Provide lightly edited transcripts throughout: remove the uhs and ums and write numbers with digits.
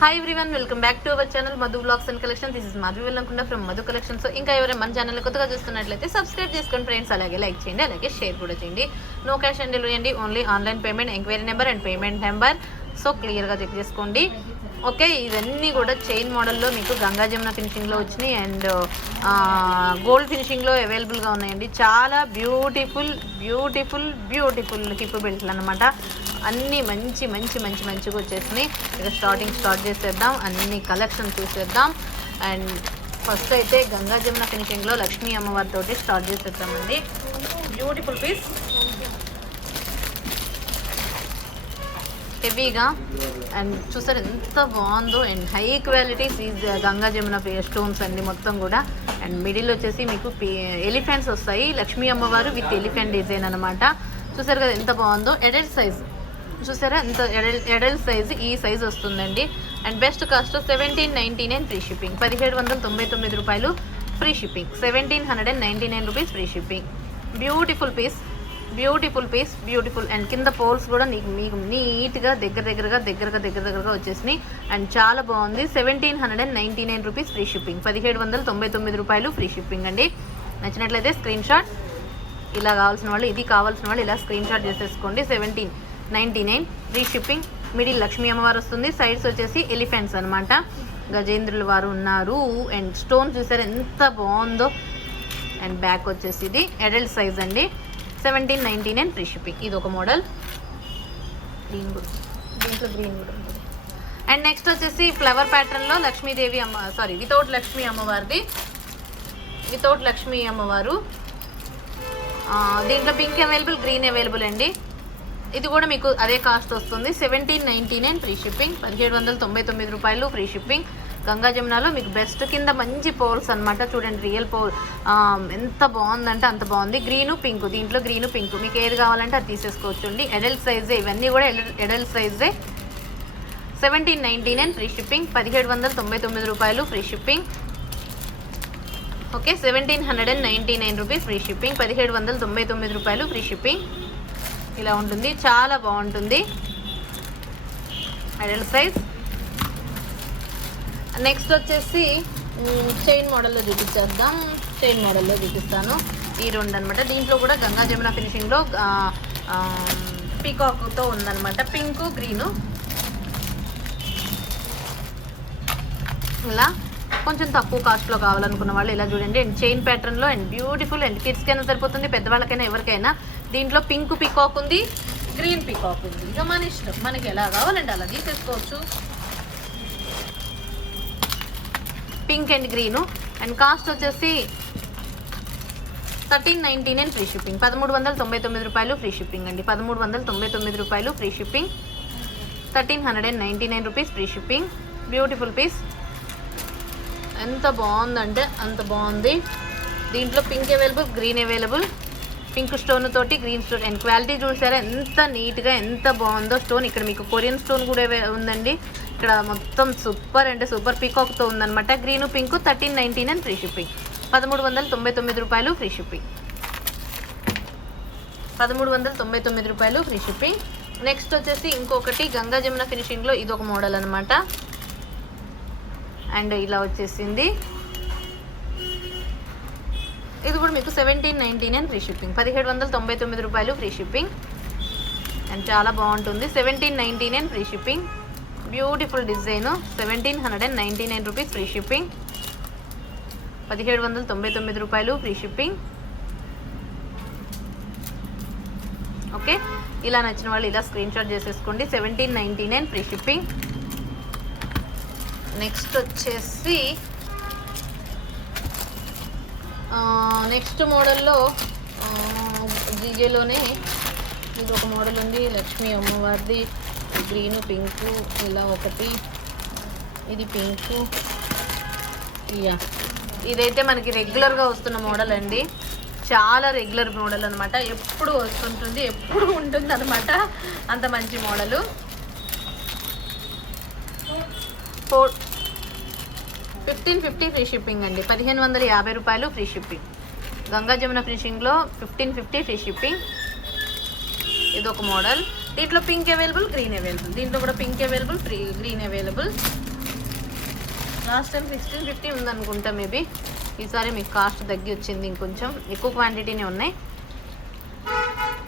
Hi everyone, welcome back to our channel Madhu blogs and collection. This is Madhavi Vellankonda from Madhu collection. So ఇంకా ఎవరైనా మన channel కొత్తగా చూస్తున్నట్లయితే subscribe చేసుకోండి ఫ్రెండ్స్, అలాగే లైక్ చేయండి, అలాగే షేర్ కూడా చేయండి. నో క్యాష్ ఆన్ డెలివరీ అండి, only online payment. Enquiry number and payment number so క్లియర్గా చెక్ చేసుకోండి. ఓకే, ఇవన్నీ కూడా చైన్ మోడల్లో మీకు గంగా జమున ఫినిషింగ్లో వచ్చినాయి అండ్ గోల్డ్ ఫినిషింగ్లో అవైలబుల్గా ఉన్నాయండి. చాలా బ్యూటిఫుల్ బ్యూటిఫుల్ బ్యూటిఫుల్ హిప్ బెల్ట్లు అనమాట. అన్నీ మంచిగా వచ్చేసినాయి. ఇక స్టార్ట్ చేసేద్దాం, అన్ని కలెక్షన్ చూసేద్దాం. అండ్ ఫస్ట్ అయితే గంగా జమున ఫినిషింగ్లో లక్ష్మీ అమ్మవారితో స్టార్ట్ చేసేద్దామండి. బ్యూటిఫుల్ పీస్, హెవీగా అండ్ చూసారు ఎంత బాగుందో. అండ్ హై క్వాలిటీస్ ఈ గంగా జమున స్టోన్స్ అండి మొత్తం కూడా. అండ్ మిడిల్ వచ్చేసి మీకు ఎలిఫెంట్స్ వస్తాయి, లక్ష్మీ అమ్మవారు విత్ ఎలిఫెంట్ డిజైన్ అనమాట. చూసారు కదా ఎంత బాగుందో. ఎడల్ట్ సైజ్ చూసారా, ఎంత ఎడల్ట్ సైజ్ ఈ సైజ్ వస్తుందండి. And best cost 1799 free shipping. 1799 రూపాయలు free shipping. 1799 rupees free shipping. Beautiful piece, beautiful. And కింద పోల్స్ కూడా మీకు నీట్గా దగ్గరగా వచ్చేసినాయి. అండ్ చాలా బాగుంది. 1799 రూపీస్ ఫ్రీ షిప్పింగ్. 1799 రూపాయలు ఫ్రీ షిప్పింగ్ అండి. నచ్చినట్లయితే స్క్రీన్ షాట్, ఇలా కావాల్సిన వాళ్ళు, ఇది కావాల్సిన వాళ్ళు ఇలా స్క్రీన్ షాట్ చేసేసుకోండి. 1799 ఫ్రీ షిప్పింగ్. మిడిల్ లక్ష్మీ అమ్మవారు వస్తుంది, సైడ్స్ వచ్చేసి ఎలిఫెంట్స్ అనమాట. గజేంద్రుల వారు ఉన్నారు. అండ్ స్టోన్ చూసారు ఎంత బాగుందో. అండ్ బ్యాక్ వచ్చేసి ఇది అడల్ట్ సైజ్ అండి. 1799 ఫ్రీ షిప్పింగ్. ఇది ఒక మోడల్, దీంట్లో గ్రీన్ కూడా ఉంటుంది. అండ్ నెక్స్ట్ వచ్చేసి ఫ్లవర్ ప్యాటర్న్లో లక్ష్మీదేవి వితౌట్ లక్ష్మీ అమ్మవారిది, వితౌట్ లక్ష్మీ అమ్మవారు. దీంట్లో పింక్ అవైలబుల్, గ్రీన్ అవైలబుల్ అండి. ఇది కూడా మీకు అదే కాస్ట్ వస్తుంది. 1799 ఫ్రీ షిప్పింగ్. 1799 రూపాయలు ఫ్రీ షిప్పింగ్. గంగా జమునాలో మీకు బెస్ట్ కింద మంచి పోల్స్ అనమాట. చూడండి రియల్ పోల్ ఎంత బాగుందంటే అంత బాగుంది. గ్రీను పింక్, దీంట్లో గ్రీను పింక్ మీకు ఏది కావాలంటే అది తీసేసుకోవచ్చు అండి. అడల్ట్ సైజే, ఇవన్నీ కూడా అడల్ట్ సైజే. 1799 free shipping. 1799 రూపాయలు free shipping. Okay, 1799 rupees free shipping. 1799 రూపాయలు ఫ్రీ షిప్పింగ్. ఇలా ఉంటుంది, చాలా బాగుంటుంది. Adult size. నెక్స్ట్ వచ్చేసి చైన్ మోడల్లో చూపించేద్దాం. చైన్ మోడల్లో చూపిస్తాను. ఈ రెండు అనమాట. దీంట్లో కూడా గంగా జమున ఫినిషింగ్లో పీకాక్తో ఉందన్నమాట. పింక్ గ్రీను ఇలా కొంచెం తక్కువ కాస్ట్లో కావాలనుకున్న వాళ్ళు ఇలా చూడండి. అండ్ చైన్ ప్యాటర్న్లో అండ్ బ్యూటిఫుల్. అండ్ కిడ్స్కైనా సరిపోతుంది, పెద్దవాళ్ళకైనా ఎవరికైనా. దీంట్లో పింక్ పీకాక్ ఉంది, గ్రీన్ పీకాక్ ఉంది. ఇక మన ఇష్టం, మనకి ఎలా కావాలంటే అలా తీసేసుకోవచ్చు. Pink and green. And cost వచ్చేసి 1399 ఫ్రీ షిప్పింగ్. 1399 రూపాయలు ఫ్రీ షిప్పింగ్ అండి. 1399 రూపాయలు free shipping. 1399 rupees free shipping. Beautiful piece, ఎంత బాగుందంటే అంత బాగుంది. దీంట్లో pink available, green available. Pink stone తోటి గ్రీన్ స్టోన్. అండ్ క్వాలిటీ చూసారా ఎంత నీట్గా ఎంత బాగుందో స్టోన్. ఇక్కడ మీకు కొరియన్ స్టోన్ కూడా ఉందండి. ఇక్కడ మొత్తం సూపర్ అంటే సూపర్ పీకాక్తో ఉందన్నమాట. Green pink. 1399 free shipping. 1399 రూపాయలు ఫ్రీ షిప్పింగ్. 1399 రూపాయలు ఫ్రీ షిప్పింగ్. నెక్స్ట్ వచ్చేసి ఇంకొకటి గంగా జమున ఫినిషింగ్లో ఇదొక మోడల్ అనమాట. అండ్ ఇలా వచ్చేసింది. ఇది కూడా మీకు 1799 ఫ్రీ షిప్పింగ్. 1799 రూపాయలు ఫ్రీ షిప్పింగ్. అండ్ చాలా బాగుంటుంది. 1799 free shipping. Beautiful design. 1799 rupees free shipping. 1799 రూపాయలు ఫ్రీ షిప్పింగ్. ఓకే, ఇలా నచ్చిన వాళ్ళు ఇలా స్క్రీన్ షాట్ చేసేసుకోండి. 1799 ఫ్రీ షిప్పింగ్. నెక్స్ట్ వచ్చేసి నెక్స్ట్ మోడల్లో జీజేలోనే ఇది ఒక మోడల్ ఉంది. లక్ష్మీ అమ్మవారిది గ్రీను పింకు ఇలా ఒకటి. ఇది పింకు. ఇదైతే మనకి రెగ్యులర్గా వస్తున్న మోడల్ అండి. చాలా రెగ్యులర్ మోడల్ అనమాట. ఎప్పుడు వస్తుంటుంది, ఎప్పుడు ఉంటుంది అనమాట. అంత మంచి మోడలు. 1550 ఫ్రీ షిప్పింగ్ అండి. 1550 రూపాయలు ఫ్రీ షిప్పింగ్. గంగా జమున ఫినిషింగ్లో 1550 ఫ్రీ షిప్పింగ్. ఇది ఒక మోడల్. దీంట్లో పింక్ అవైలబుల్, గ్రీన్ అవైలబుల్. దీంట్లో కూడా pink available, green available. Last time 1650 ఉందనుకుంటా మేబీ. ఈసారి మీకు కాస్ట్ తగ్గి వచ్చింది, ఇంకొంచెం ఎక్కువ క్వాంటిటీనే ఉన్నాయి.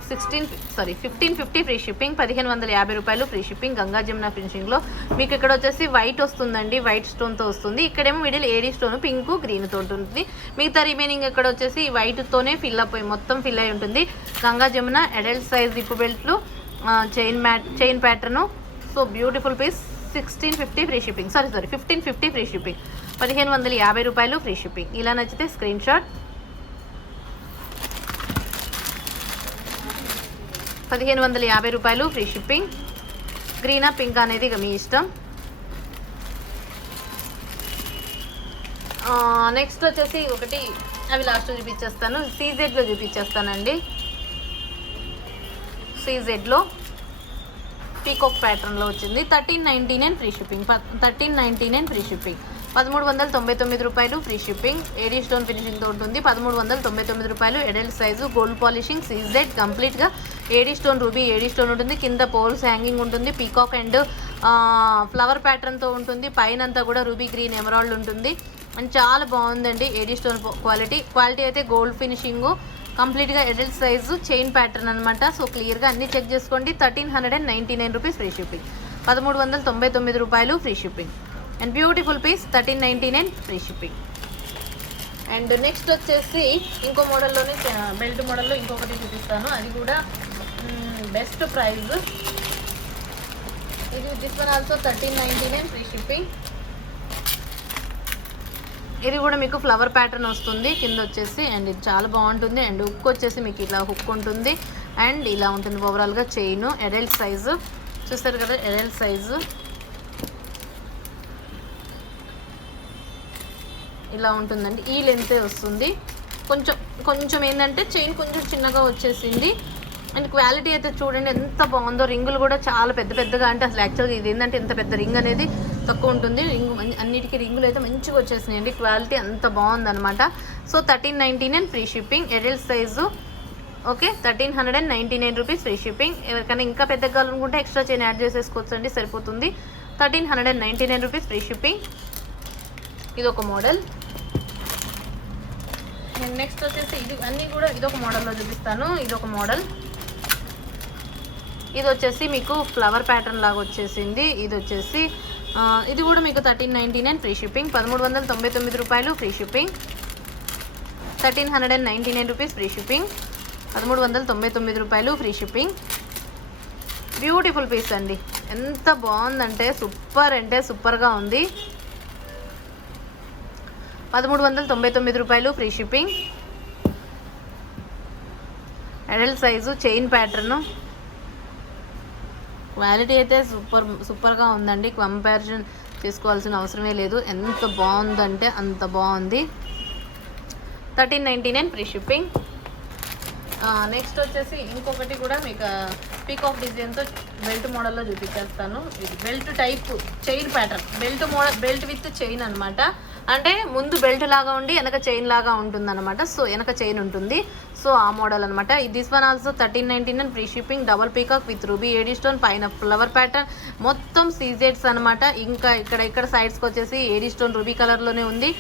1550 ఫ్రీ షిప్పింగ్, 1550 రూపాయలు ఫ్రీ షిప్పింగ్. గంగా జమున ఫినిషింగ్లో మీకు ఇక్కడ వచ్చేసి వైట్ వస్తుందండి, వైట్ స్టోన్తో వస్తుంది. ఇక్కడేమో మిడిల్ ఏడీ స్టోన్ పింక్ గ్రీన్తో ఉంటుంది. మిగతా రిమైనింగ్ ఇక్కడ వచ్చేసి వైట్తోనే మొత్తం ఫిల్ అయి ఉంటుంది. Ganga Jamuna adult size zip బెల్ట్లు, chain pattern. So beautiful piece. 1650 free shipping, 1550 free shipping, 1550 రూపాయలు ఫ్రీ షిప్పింగ్. ఇలా నచ్చితే స్క్రీన్ షాట్. 1550 రూపాయలు ఫ్రీ షిప్పింగ్. గ్రీనా పింక్ అనేది ఇక మీ ఇష్టం. నెక్స్ట్ వచ్చేసి ఒకటి అవి లాస్ట్లో చూపించేస్తాను, సీజెడ్లో చూపించేస్తానండి. సీజెడ్లో పీకాక్ ప్యాటర్న్లో వచ్చింది. 1399 ఫ్రీ షిప్పింగ్, 1399 ఫ్రీ షిప్పింగ్, 1399 రూపాయలు ఫ్రీ షిప్పింగ్. ఏడీ స్టోన్ ఫినిషింగ్తో ఉంటుంది. 1399 రూపాయలు. Adult size, gold polishing, CZ కంప్లీట్గా AD stone, ruby AD stone ఉంటుంది. కింద పోల్స్ హ్యాంగింగ్ ఉంటుంది. పీకాక్ అండ్ ఫ్లవర్ ప్యాటర్న్తో ఉంటుంది. పైన అంతా కూడా రూబీ గ్రీన్ ఎమరాల్డ్ ఉంటుంది. అండ్ చాలా బాగుందండి ఏడీ స్టోన్ క్వాలిటీ అయితే గోల్డ్ ఫినిషింగు, కంప్లీట్గా ఎడల్ట్ సైజు, చైన్ ప్యాటర్న్ అనమాట. సో క్లియర్గా అన్నీ చెక్ చేసుకోండి. 1399 రూపీస్ ఫ్రీ షిప్పింగ్, 1399 రూపాయలు free shipping. And beautiful piece, 1399 free shipping. And next వచ్చేసి ఇంకో మోడల్లోనే బెల్ట్ మోడల్లో ఇంకొకటి చూపిస్తాను. అది కూడా బెస్ట్ ప్రైస్. ఇది this one also 1399 free shipping. ఇది కూడా మీకు ఫ్లవర్ ప్యాటర్న్ వస్తుంది కింద వచ్చేసి. అండ్ ఇది చాలా బాగుంటుంది. అండ్ హుక్ వచ్చేసి మీకు ఇలా హుక్ ఉంటుంది. అండ్ ఇలా ఉంటుంది ఓవరాల్గా చైన్. అడల్ట్ సైజు చూస్తారు కదా, అడల్ట్ సైజు ఇలా ఉంటుందండి. ఈ లెంతే వస్తుంది. కొంచెం ఏంటంటే చైన్ కొంచెం చిన్నగా వచ్చేసింది. అండ్ క్వాలిటీ అయితే చూడండి ఎంత బాగుందో. రింగులు కూడా చాలా పెద్దగా, అంటే అసలు యాక్చువల్గా ఇది ఏంటంటే ఇంత పెద్ద రింగ్ అనేది తక్కువ ఉంటుంది. అన్నిటికీ రింగులు అయితే మంచిగా వచ్చేసినాయండి. క్వాలిటీ అంత బాగుందనమాట. So 1399 free shipping. Adult size okay, 1399 rupees free shipping. ఎవరికైనా ఇంకా పెద్దగా కావాలనుకుంటే ఎక్స్ట్రా చైన్ యాడ్ చేసేసుకోవచ్చు అండి, సరిపోతుంది. 1399 రూపీస్ ఫ్రీ షిప్పింగ్. ఇది ఒక మోడల్. అండ్ నెక్స్ట్ వచ్చేసి ఇది అన్నీ కూడా ఇదొక మోడల్లో చూపిస్తాను. ఇదొక మోడల్. ఇది వచ్చేసి మీకు ఫ్లవర్ ప్యాటర్న్ లాగా వచ్చేసింది. ఇది వచ్చేసి ఇది కూడా మీకు 1399 ఫ్రీ షిప్పింగ్, 1399 రూపాయలు free shipping, 1399 rupees free shipping, 1399 రూపాయలు ఫ్రీ షిప్పింగ్. బ్యూటిఫుల్ పీస్ అండి, ఎంత బాగుందంటే సూపర్గా ఉంది. 1399 రూపాయలు free shipping. Adult size, chain pattern, quality అయితే సూపర్గా ఉందండి. కంపారిజన్ చేసుకోవాల్సిన అవసరమే లేదు. ఎంత బాగుందంటే అంత బాగుంది. 1399 ఫ్రీ షిప్పింగ్. నెక్స్ట్ వచ్చేసి ఇంకొకటి కూడా మీకు పీకాక్ డిజైన్తో బెల్ట్ మోడల్లో చూపించేస్తాను. ఇది belt type chain pattern, belt with chain అనమాట. అంటే ముందు బెల్ట్ లాగా ఉండి వెనక చైన్ లాగా ఉంటుంది అనమాట. సో వెనక చైన్ ఉంటుంది. సో ఆ మోడల్ అనమాట. This one also 1399 free shipping. Double peacock with ruby AD stone, పైన ఫ్లవర్ ప్యాటర్న్, మొత్తం సీజెడ్స్ అనమాట. ఇంకా ఇక్కడ సైడ్స్కి వచ్చేసి ఏడీ స్టోన్ రూబీ కలర్లోనే ఉంది.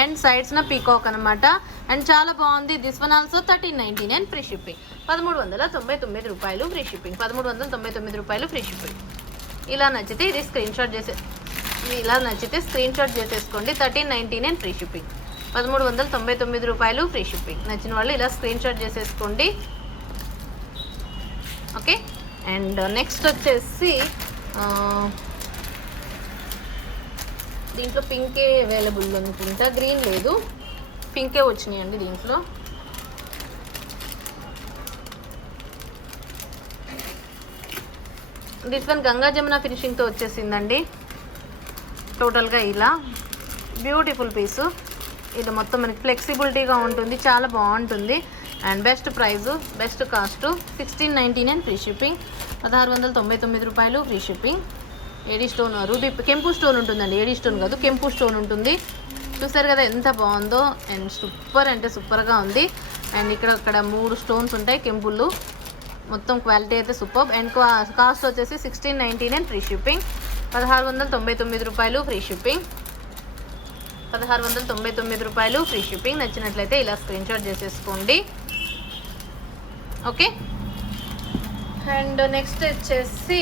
అండ్ సైడ్స్న పీకాక్ అనమాట. అండ్ చాలా బాగుంది. This one also 1399 free shipping, 1399 రూపాయలు ఫ్రీ షిప్పింగ్, 1399 రూపాయలు ఫ్రీ షిప్పింగ్. ఇలా నచ్చితే స్క్రీన్ షాట్ చేసేసుకోండి. 1399 ఫ్రీ షిప్పింగ్, 1399 రూపాయలు ఫ్రీ షిప్పింగ్. నచ్చిన వాళ్ళు ఇలా స్క్రీన్ షాట్ చేసేసుకోండి. ఓకే. అండ్ నెక్స్ట్ వచ్చేసి దీంట్లో పింకే అవైలబుల్ అనుకుంటా, గ్రీన్ లేదు, పింకే వచ్చినాయండి దీంట్లో. దిస్ వన్ గంగా జమున ఫినిషింగ్తో వచ్చేసిందండి. టోటల్గా ఇలా బ్యూటిఫుల్ పీసు. ఇది మొత్తం మనకి ఫ్లెక్సిబిలిటీగా ఉంటుంది, చాలా బాగుంటుంది. And best price, best cost, 1699 free shipping, 1699 రూపాయలు free shipping. AD stone, ruby కెంపు స్టోన్ ఉంటుందండి, ఏడీ స్టోన్ కాదు కెంపు స్టోన్ ఉంటుంది. చూసారు కదా ఎంత బాగుందో. అండ్ సూపర్గా ఉంది. అండ్ ఇక్కడ 3 స్టోన్స్ ఉంటాయి కెంపులు. మొత్తం క్వాలిటీ అయితే సూపర్. అండ్ కాస్ట్ వచ్చేసి 1699 ఫ్రీ షిప్పింగ్, 1699 రూపాయలు ఫ్రీ షిప్పింగ్. 1699 రూపాయలు, ఫ్రీ షిప్పింగ్. నచ్చినట్లయితే ఇలా స్క్రీన్ షాట్ చేసేసుకోండి. ఓకే. అండ్ నెక్స్ట్ వచ్చేసి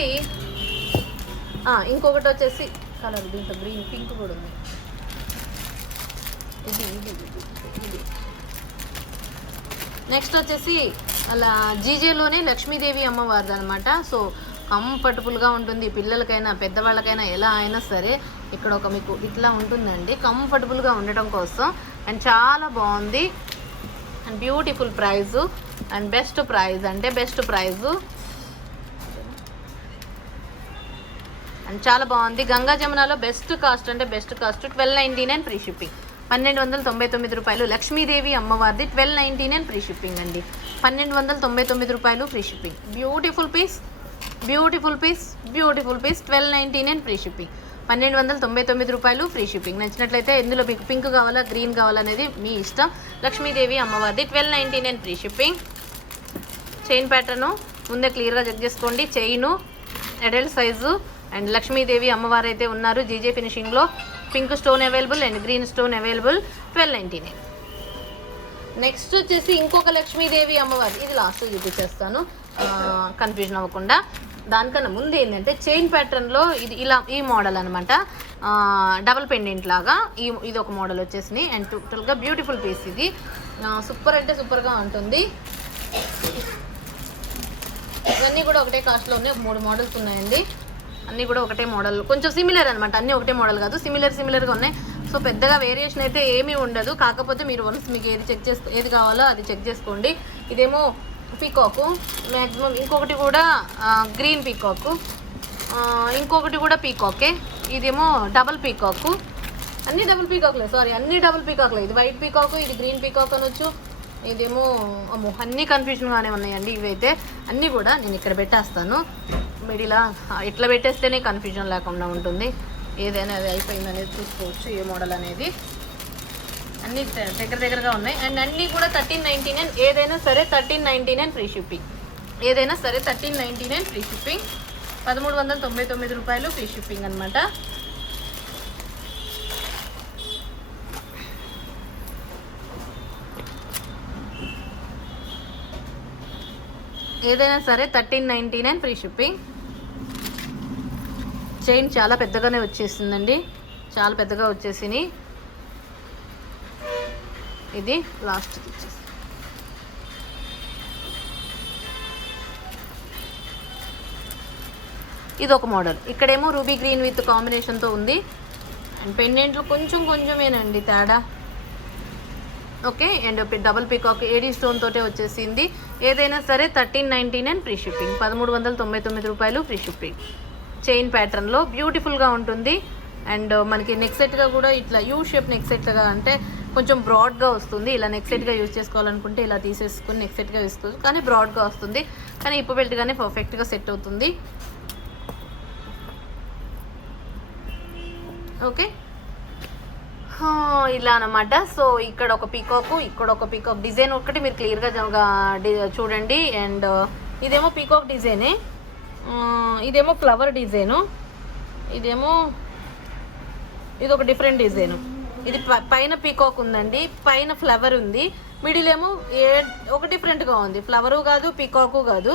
ఇంకొకటి వచ్చేసి కలర్, దీంట్లో గ్రీన్ పింక్ కూడా ఉంది. ఇది ఇది ఇది నెక్స్ట్ వచ్చేసి అలా జీజేలోనే లక్ష్మీదేవి అమ్మవారిది అనమాట. సో కంఫర్టబుల్గా ఉంటుంది పిల్లలకైనా పెద్దవాళ్ళకైనా, ఎలా అయినా సరే. ఇక్కడ ఒక మీకు ఇట్లా ఉంటుందండి, కంఫర్టబుల్గా ఉండటం కోసం. అండ్ చాలా బాగుంది and beautiful price and best price అంటే బెస్ట్ ప్రైజు అండ్ చాలా బాగుంది. గంగా జమునాలో బెస్ట్ కాస్ట్ అంటే బెస్ట్ కాస్ట్ 1299 ఫ్రీ షిప్పింగ్. 1299 రూపాయలు. లక్ష్మీదేవి అమ్మవారిది 1299 ఫ్రీ షిప్పింగ్ అండి. 1299 రూపాయలు free shipping. Beautiful piece, beautiful piece, beautiful piece. 1299 free shipping. 1299 రూపాయలు ఫ్రీ షిప్పింగ్. నచ్చినట్లయితే ఇందులో మీకు పింక్ కావాలా గ్రీన్ కావాలనేది మీ ఇష్టం. లక్ష్మీదేవి అమ్మవారిది 1299 ఫ్రీ షిప్పింగ్. చైన్ ప్యాటర్ను ముందే క్లియర్గా చెక్ చేసుకోండి. Chain adult size and Lakshmidevi అమ్మవారు అయితే ఉన్నారు. జీజే ఫినిషింగ్లో pink stone available and green stone available. 1299. Next వచ్చేసి ఇంకొక లక్ష్మీదేవి అమ్మవారు, ఇది లాస్ట్ చూపించేస్తాను కన్ఫ్యూజన్ అవ్వకుండా. దానికన్నా ముందు ఏంటంటే చైన్ ప్యాటర్న్లో ఇది ఇలా ఈ మోడల్ అనమాట, డబల్ పెండెంట్ లాగా ఇది ఒక మోడల్ వచ్చేసింది. అండ్ టోటల్గా బ్యూటిఫుల్ పీస్. ఇది సూపర్ అంటే సూపర్గా ఉంటుంది. ఇవన్నీ కూడా ఒకటే కాస్ట్లో ఉన్నాయి. 3 మోడల్స్ ఉన్నాయండి. అన్నీ కూడా ఒకటే మోడల్, కొంచెం సిమిలర్ అనమాట. అన్నీ ఒకటే మోడల్ కాదు, సిమిలర్గా ఉన్నాయి. సో పెద్దగా వేరియేషన్ అయితే ఏమీ ఉండదు. కాకపోతే మీరు వన్స్ మీకు ఏది కావాలో అది చెక్ చేసుకోండి. ఇదేమో పీకాకు మ్యాక్సిమం, ఇంకొకటి కూడా గ్రీన్ పీకాకు, ఇంకొకటి కూడా పీకాకే. ఇదేమో డబల్ పీకాకు, అన్నీ డబుల్ పీకాక్లే, సారీ అన్నీ డబుల్ పీకాక్లే. ఇది వైట్ పీకాకు, ఇది గ్రీన్ పీకాక్ అనొచ్చు. ఇదేమో అమ్మో అన్నీ కన్ఫ్యూజన్గానే ఉన్నాయండి. ఇవైతే అన్నీ కూడా నేను ఇక్కడ పెట్టేస్తాను. మిడిలా ఇట్లా పెట్టేస్తేనే కన్ఫ్యూజన్ లేకుండా ఉంటుంది. ఏదైనా అది అయిపోయింది అనేది చూసుకోవచ్చు, ఏ మోడల్ అనేది. అన్నీ దగ్గరగా ఉన్నాయి. అండ్ అన్నీ కూడా 1399. ఏదైనా సరే 1399 ఫ్రీ షిప్పింగ్. ఏదైనా సరే 1399 ఫ్రీ షిప్పింగ్. 1399 రూపాయలు ఫ్రీ షిప్పింగ్ అనమాట. ఏదైనా సరే 1399 ఫ్రీ షిప్పింగ్. చైన్ చాలా పెద్దగానే వచ్చేసిందండి, చాలా పెద్దగా వచ్చేసింది. ఇది లాస్ట్ వచ్చేసి ఇది ఒక మోడల్. ఇక్కడేమో రూబీ గ్రీన్ విత్ కాంబినేషన్తో ఉంది. అండ్ పెండెంట్లు కొంచెమేనండి తేడా. Okay. And double peacock AD stone తోటే వచ్చేసింది. ఏదైనా సరే 1399 ఫ్రీ షిప్పింగ్. 1399 రూపాయలు ఫ్రీ షిప్పింగ్. చైన్ ప్యాటర్న్లో బ్యూటిఫుల్గా ఉంటుంది. అండ్ మనకి నెక్ సెట్గా కూడా ఇట్లా యూ షేప్ నెక్ సెట్గా, అంటే కొంచెం బ్రాడ్గా వస్తుంది. ఇలా నెక్ సెట్గా యూజ్ చేసుకోవాలనుకుంటే ఇలా తీసేసుకుని నెక్ సెట్గా వేసుకోవచ్చు, కానీ బ్రాడ్గా వస్తుంది. కానీ ఇప్పు బెల్ట్గానే పర్ఫెక్ట్గా సెట్ అవుతుంది. ఓకే, ఇలా అనమాట. సో ఇక్కడ ఒక పీకాకు, ఇక్కడ ఒక పీకాక్ డిజైన్ ఒకటి మీరు క్లియర్గా చూడండి. అండ్ ఇదేమో పీకాక్ డిజైనే, ఇదేమో ఫ్లవర్ డిజైను, ఇది ఒక డిఫరెంట్ డిజైను. ఇది పైన పీకాక్ ఉందండి, పైన ఫ్లవర్ ఉంది, మిడిల్ ఏమో ఒక డిఫరెంట్గా ఉంది. ఫ్లవరు కాదు పీకాకు కాదు,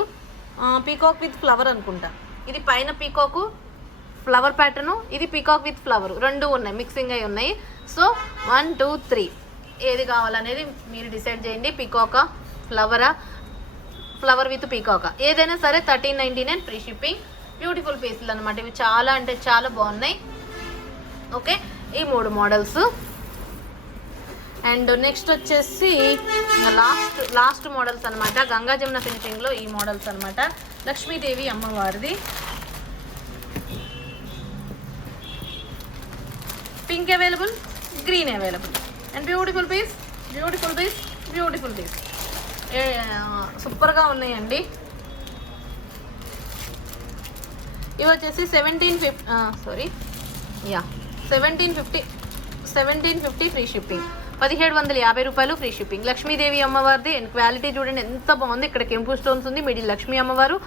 పీకాక్ విత్ ఫ్లవర్ అనుకుంటా. ఇది పైన పీకాకు ఫ్లవర్ ప్యాటర్ను, ఇది పీకాక్ విత్ ఫ్లవర్, రెండు ఉన్నాయి, మిక్సింగ్ అయి ఉన్నాయి. సో 1 2 3 ఏది కావాలనేది మీరు డిసైడ్ చేయండి. పీకాకా ఫ్లవరా, ఫ్లవర్ విత్ పీకాకా, ఏదైనా సరే 1399 ఫ్రీ షిప్పింగ్. బ్యూటిఫుల్ పీసులు అనమాట ఇవి, చాలా అంటే చాలా బాగున్నాయి. ఓకే, ఈ 3 మోడల్స్. అండ్ నెక్స్ట్ వచ్చేసి లాస్ట్ మోడల్స్ అనమాట. గంగా జమున ఫినిషింగ్లో ఈ మోడల్స్ అనమాట. లక్ష్మీదేవి అమ్మవారిది pink available, green available. And beautiful piece, beautiful piece, beautiful piece. సూపర్గా ఉన్నాయండి. ఇవి వచ్చేసి 1750 ఫ్రీ షిప్పింగ్. 1750 రూపాయలు ఫ్రీ షిప్పింగ్. లక్ష్మీదేవి అమ్మవారిది. అండ్ క్వాలిటీ చూడండి ఎంత బాగుంది. ఇక్కడ కెంపు స్టోన్స్ ఉంది, మిడిల్ లక్ష్మీ అమ్మవారు.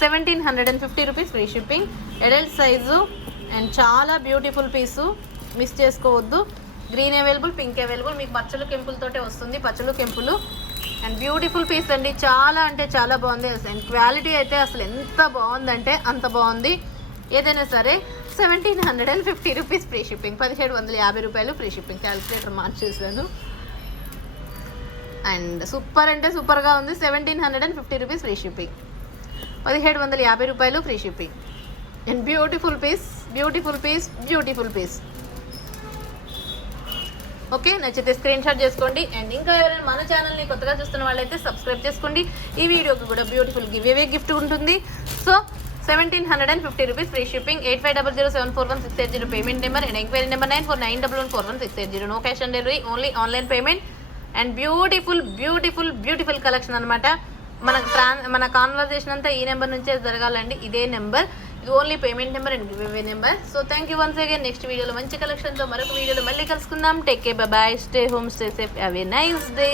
1750 rupees free shipping. Adult size and చాలా బ్యూటిఫుల్ పీసు, మిస్ చేసుకోవద్దు. Green available, pink available. మీకు పచ్చలు కెంపులతోటే వస్తుంది, పచ్చలు కెంపులు. అండ్ బ్యూటిఫుల్ పీస్ అండి, చాలా అంటే చాలా బాగుంది. అండ్ క్వాలిటీ అయితే అసలు ఎంత బాగుందంటే అంత బాగుంది. ఏదైనా సరే 1750 రూపీస్ ఫ్రీ షిప్పింగ్, 1750 రూపాయలు ఫ్రీ షిప్పింగ్. క్యాలిక్యులేటర్ మార్చేసాను. అండ్ సూపర్ అంటే సూపర్గా ఉంది. 1750 రూపీస్ ఫ్రీ షిప్పింగ్, 1750 రూపాయలు free shipping. And beautiful piece, beautiful piece, beautiful piece. Okay, నచ్చితే స్క్రీన్ షాట్ చేసుకోండి. అండ్ ఇంకా ఎవరైనా మన ఛానల్ని కొత్తగా చూస్తున్న వాళ్ళైతే సబ్స్క్రైబ్ చేసుకోండి. ఈ వీడియోకి కూడా బ్యూటిఫుల్ గివ్ అవే గిఫ్ట్ ఉంటుంది. So 1750 rupees free shipping. 8500741680 payment number. And enquiry number 9491141680. No cash on delivery, only online payment. And beautiful beautiful beautiful collection అనమాట. మన కాన్వర్జేషన్ అంతా ఈ నెంబర్ నుంచే జరగాలండి, ఇదే నెంబర్. ఇది only payment number and give away number. So thank you once again. Next వీడియోలో మంచి కలెక్షన్తో మరొక వీడియోలో మళ్ళీ కలుసుకుందాం. Take care, bye bye, stay home, stay safe, have a nice day.